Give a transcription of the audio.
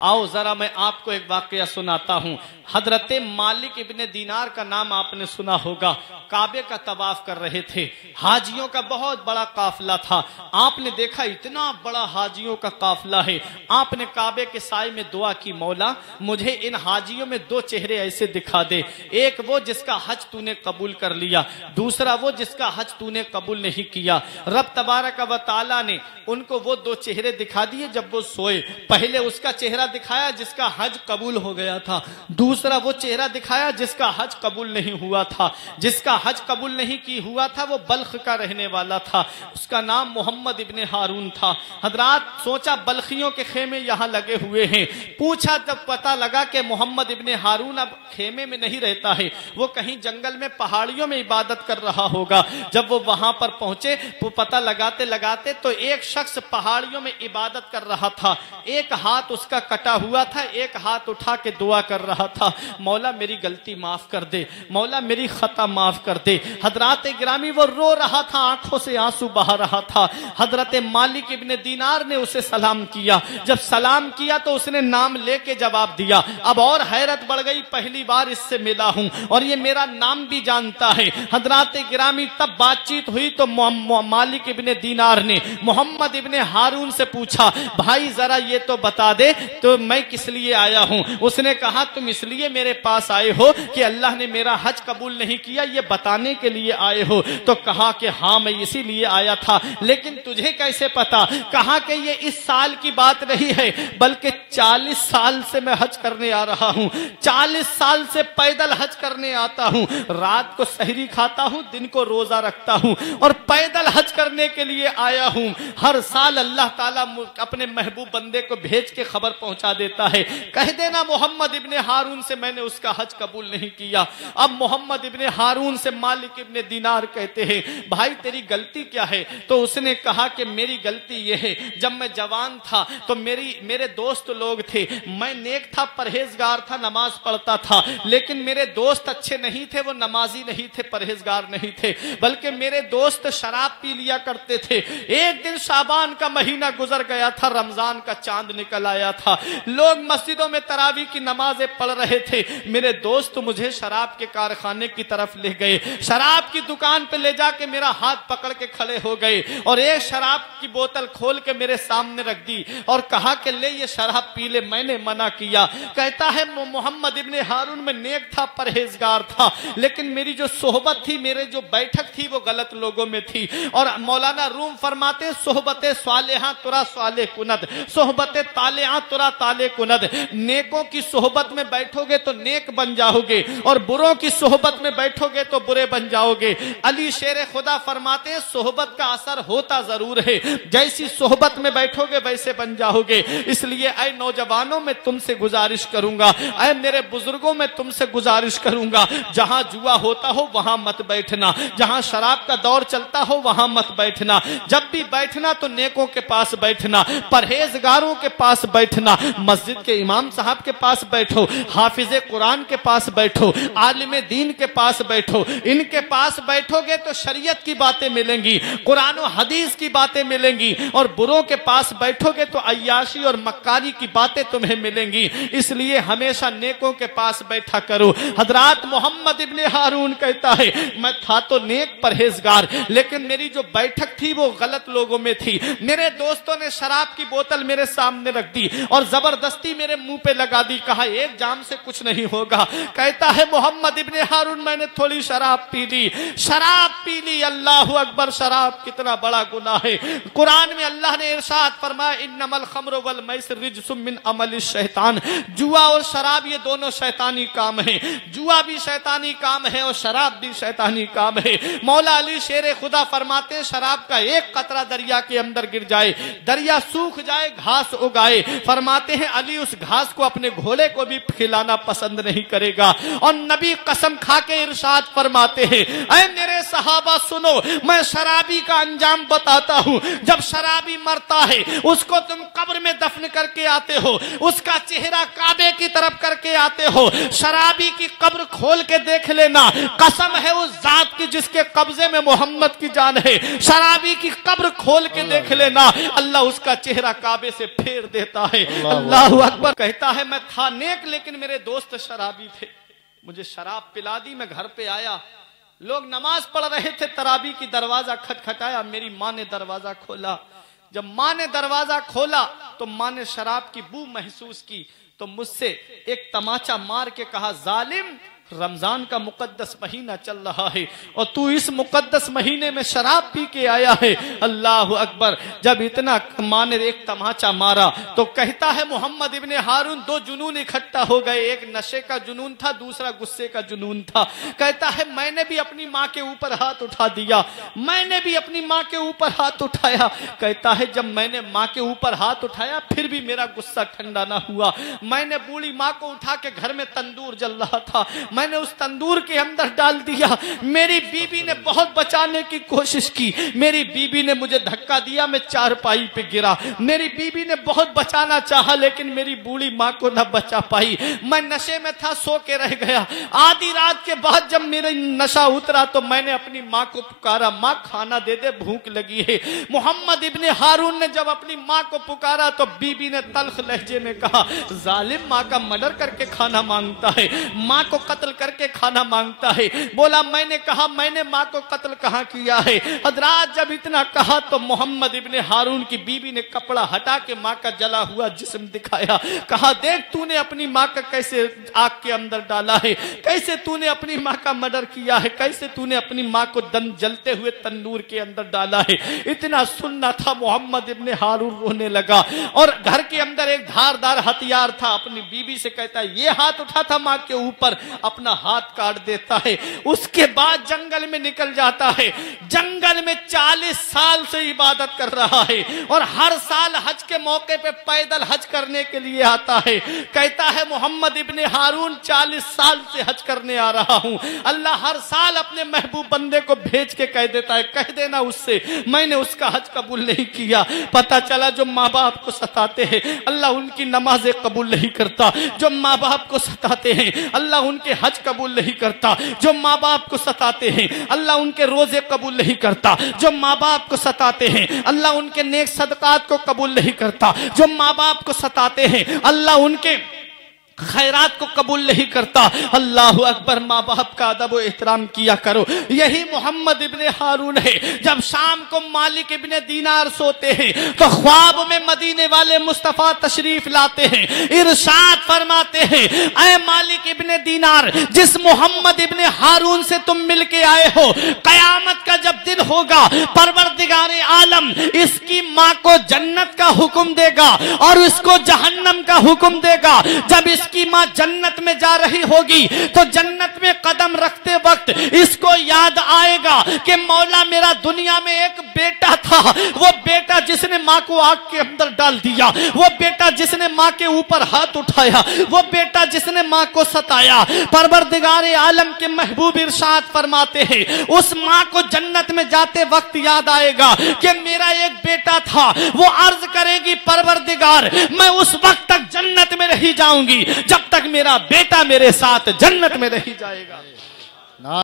आओ जरा मैं आपको एक वाकया सुनाता हूँ। हजरत मालिक इब्ने दीनार का नाम आपने सुना होगा। काबे का तवाफ कर रहे थे, हाजियों का बहुत बड़ा काफिला था। आपने देखा इतना बड़ा हाजियों का काफिला है। आपने काबे के साए में दुआ की, मौला मुझे इन हाजियों में दो चेहरे ऐसे दिखा दे, एक वो जिसका हज तूने कबूल कर लिया, दूसरा वो जिसका हज तूने कबूल नहीं किया। रब तबारक व तआला ने उनको वो दो चेहरे दिखा दिए जब वो सोए। पहले उसका चेहरा दिखाया जिसका हज कबूल हो गया था, दूसरा वो चेहरा दिखाया जिसका हज कबूल नहीं हुआ था। जिसका हज कबूल नहीं की हुआ था वो बल्ख का रहने वाला था, उसका नाम मोहम्मद इब्ने हारून था। हजरात सोचा बल्खियों के खेमे यहाँ लगे हुए हैं। पूछा तब पता लगा कि मोहम्मद इब्ने हारून अब खेमे में नहीं रहता है, वो कहीं जंगल में पहाड़ियों में इबादत कर रहा होगा। जब वो वहां पर पहुंचे वो पता लगाते लगाते तो एक शख्स पहाड़ियों में इबादत कर रहा था। एक हाथ उसका कटा हुआ था, एक हाथ उठा के दुआ कर रहा था, मौला मेरी गलती माफ कर दे, मौला मेरी खता माफ कर दे। हजरत गिरामी वो रो रहा था, आंखों से आंसू बहा रहा था। हजरत मालिक इब्ने दीनार ने उसे सलाम किया। जब सलाम किया तो उसने नाम लेके जवाब दिया। अब और हैरत बढ़ गई, पहली बार इससे मिला हूं और ये मेरा नाम भी जानता है। हजरत गिरामी तब बातचीत हुई तो मालिक इब्ने दीनार ने मोहम्मद इब्ने हारून से पूछा, भाई जरा ये तो बता दे तो मैं किस लिए आया हूं। उसने कहा तुम इसलिए मेरे पास आए हो कि अल्लाह ने मेरा हज कबूल नहीं किया, ये बताने के लिए आए हो। तो कहा कि हाँ मैं इसीलिए आया था, लेकिन तुझे कैसे पता। कहा कि ये इस साल की बात नहीं है, बल्कि 40 साल से मैं हज करने आ रहा हूं। 40 साल से पैदल हज करने आता हूं, रात को सहरी खाता हूं, दिन को रोजा रखता हूं और पैदल हज करने के लिए आया हूं। हर साल अल्लाह ताला अपने महबूब बंदे को भेज के खबर पहुंचा देता है, कह देना मोहम्मद इब्ने हारून से मैंने उसका हज कबूल नहीं किया। अब मोहम्मद इब्ने हारून से मालिक इब्ने दीनार कहते हैं, भाई तेरी गलती क्या है। तो उसने कहा कि मेरी गलती यह है, जब मैं जवान था तो मेरे दोस्त लोग थे, मैं नेक था, परहेजगार था, नमाज पढ़ता था, लेकिन मेरे दोस्त अच्छे नहीं थे, वो नमाजी नहीं थे, परहेजगार नहीं थे, बल्कि मेरे दोस्त शराब पी लिया करते थे। एक दिन शाबान का महीना गुजर गया था, रमजान का चांद निकल आया था, लोग मस्जिदों में तरावी की नमाजें पढ़ रहे थे, मेरे दोस्त मुझे शराब के कारखाने की तरफ ले गए, शराब की दुकान पे ले जाके मेरा हाथ पकड़ के खड़े हो गए और एक शराब की बोतल खोल के मेरे सामने रख दी और कहा कि ले ये शराब पी ले। मैंने मना किया। कहता है मोहम्मद इब्ने हारून में नेक था, परहेजगार था, लेकिन मेरी जो सोहबत थी, मेरे जो बैठक थी वो गलत लोगों में थी। और मौलाना रूम फरमाते सोहबते स्वालेहा तुरा स्वाले कुनद, सोहबते तालेहा तुरा ताले कुनद। नेकों की सोहबत में बैठोगे तो नेक बन जाओगे और बुरों की सोहबत में बैठोगे तो बुरे बन जाओगे। अली शेर खुदा फरमाते हैं सोहबत का असर होता जरूर है, जैसी सोहबत में बैठोगे वैसे बन जाओगे। इसलिए ऐ नौजवानों में तुमसे गुजारिश करूंगा, ऐ मेरे बुजुर्गों में तुमसे गुजारिश करूंगा, जहां जुआ होता हो वहां मत बैठना, जहां शराब का दौर चलता हो वहां मत बैठना। जब भी बैठना तो नेकों के पास बैठना, परहेजगारों के पास बैठना, मस्जिद के इमाम साहब के पास बैठो, हाफिज कुरान के पास बैठो, आलिम दीन के पास बैठो। इनके पास बैठोगे तो शरीयत की बातें मिलेंगी, कुरान और हदीस की बातें मिलेंगी, और बुरों के पास बैठोगे तो अय्याशी और मक्कारी की बातें तुम्हें मिलेंगी। इसलिए हमेशा नेकों के पास बैठा करो। हजरत मोहम्मद इब्ने हारून कहता है मैं था तो नेक परहेजगार, लेकिन मेरी जो बैठक थी वो गलत लोगों में थी। मेरे दोस्तों ने शराब की बोतल मेरे सामने रख दी और जबरदस्ती मेरे मुंह पे लगा दी, कहा एक जाम से कुछ नहीं होगा। कहता है मोहम्मद इब्ने हारून मैंने थोड़ी शराब पी ली, शराब पी ली, अल्लाहु अकबर, शराब कितना बड़ा गुनाह है। कुरान में अल्लाह ने इरशाद फरमाया इन्नमल खम्रु वल मैसिर रिज्सुम मिन अमलिश शैतान, जुआ और शराब ये दोनों शैतानी काम है। जुआ भी शैतानी काम है और शराब भी शैतानी काम है। मौला अली शेर खुदा फरमाते हैं शराब का एक कतरा दरिया के अंदर गिर जाए, दरिया सूख जाए, घास उगाए, फरमाते हैं अली उस घास को अपने घोड़े को भी खिलाना पसंद नहीं करेगा। और नबी कसम खा के इरशाद फरमाते हैं ऐ मेरे सहाबा सुनो, मैं शराबी का अंजाम बताता हूँ। जब शराबी मरता है उसको तुम कब्र में दफन करके आते हो, उसका चेहरा काबे की तरफ करके आते हो। शराबी की कब्र खोल के देख लेना, कसम है उस जात की जिसके कब्जे में मोहम्मद की जान है। शराबी की कब्र खोल के देख लेना, अल्लाह उसका चेहरा काबे से फेर देता है। अल्लाह अकबर। कहता है मैं था नेक लेकिन मेरे दोस्त शराबी थे, मुझे शराब पिला दी। मैं घर पे आया, लोग नमाज पढ़ रहे थे, तराबी की दरवाजा खटखटाया, मेरी माँ ने दरवाजा खोला। जब माँ ने दरवाजा खोला तो माँ ने शराब की बू महसूस की, तो मुझसे एक तमाचा मार के कहा, जालिम, रमजान का मुकद्दस महीना चल रहा है और तू इस मुकद्दस महीने में शराब पी के आया है। अल्लाह अकबर। जब इतना माँ ने एक तमाचा मारा तो कहता है मोहम्मद इब्ने हारून, दो जुनून इकट्ठा हो गए, एक नशे का जुनून था, दूसरा गुस्से का जुनून था। कहता है मैंने भी अपनी माँ के ऊपर हाथ उठा दिया, मैंने भी अपनी माँ के ऊपर हाथ उठाया। कहता है जब मैंने माँ के ऊपर हाथ उठाया फिर भी मेरा गुस्सा ठंडा ना हुआ। मैंने बूढ़ी माँ को उठा के घर में तंदूर जल रहा था, मैंने उस तंदूर के अंदर डाल दिया। मेरी बीबी ने बहुत बचाने की कोशिश की, मेरी बीबी ने मुझे धक्का दिया, मैं चारपाई पे गिरा। मेरी बीबी ने बहुत बचाना चाहा लेकिन मेरी बूढ़ी माँ को न बचा पाई। मैं नशे में था, सो के रह गया। आधी रात के बाद जब मेरा नशा उतरा तो मैंने अपनी माँ को पुकारा, माँ खाना दे दे, भूख लगी है। मोहम्मद इब्ने हारून ने जब अपनी माँ को पुकारा तो बीबी ने तल्ख लहजे में कहा, जालिम, माँ का मर्डर करके खाना मांगता है, माँ को कत्ल करके खाना मांगता है। बोला मैंने कहा मैंने माँ को कत्ल कहाँ किया है। हजरात जब इतना कहा तो मोहम्मद इब्ने हारून की बीबी ने कपड़ा हटा के माँ का जला हुआ जिस्म दिखाया, कहा देख तूने अपनी माँ का कैसे आग के अंदर डाला है, कैसे तूने अपनी माँ का मर्डर किया है, कैसे तूने अपनी माँ को जलते हुए तंदूर के अंदर डाला है। इतना सुनना था, मोहम्मद इब्ने हारून रोने लगा और घर के अंदर एक धारदार हथियार था, अपनी बीबी से कहता है ये हाथ उठा था माँ के ऊपर, अपना हाथ काट देता है। उसके बाद जंगल में निकल जाता है। जंगल में 40 साल से इबादत कर रहा है और हर साल हज के मौके पे पैदल हज करने के लिए आता है। कहता है मोहम्मद इब्ने हारून 40 साल से हज करने आ रहा हूं, अल्लाह हर साल अपने महबूब बंदे को भेज के कह देता है कह देना उससे मैंने उसका हज कबूल नहीं किया। पता चला जो माँ बाप को सताते हैं अल्लाह उनकी नमाजें कबूल नहीं करता, जो माँ बाप को सताते हैं अल्लाह उनके हज कबूल नहीं करता, जो माँ बाप को सताते हैं अल्लाह उनके रोजे कबूल नहीं करता, जो माँ बाप को सताते हैं अल्लाह उनके नेक सदकात को कबूल नहीं करता, जो माँ बाप को सताते हैं अल्लाह उनके खैरात को कबूल नहीं करता। अल्लाह अकबर। माँ बाप का अदब व एहतराम किया करो। यही मोहम्मद इब्ने हारून है। जब शाम को मालिक इब्ने दीनार सोते हैं तो ख्वाब में मदीने वाले मुस्तफा तशरीफ लाते हैं, इरशाद फरमाते हैं ऐ मालिक इब्ने दीनार, जिस मोहम्मद इब्ने हारून से तुम मिल के आए हो, कयामत का जब दिन होगा परवरदिगारे आलम इसकी माँ को जन्नत का हुक्म देगा और इसको जहन्नम का हुक्म देगा। जब इसकी माँ जन्नत में जा रही होगी तो जन्नत में कदम रखते वक्त इसको याद आएगा कि मौला मेरा दुनिया में एक बेटा था, वो बेटा जिसने माँ को आग के अंदर डाल दिया, वो बेटा जिसने माँ के ऊपर हाथ उठाया, वो बेटा जिसने माँ को सताया। परवरदिगारे आलम के महबूब इरशाद फरमाते हैं उस माँ को जन्नत में जाते वक्त याद आएगा कि मेरा एक बेटा था। वो अर्ज करेगी परवरदिगार मैं उस वक्त तक जन्नत में रही जाऊंगी जब तक मेरा बेटा मेरे साथ जन्नत में रही जाएगा।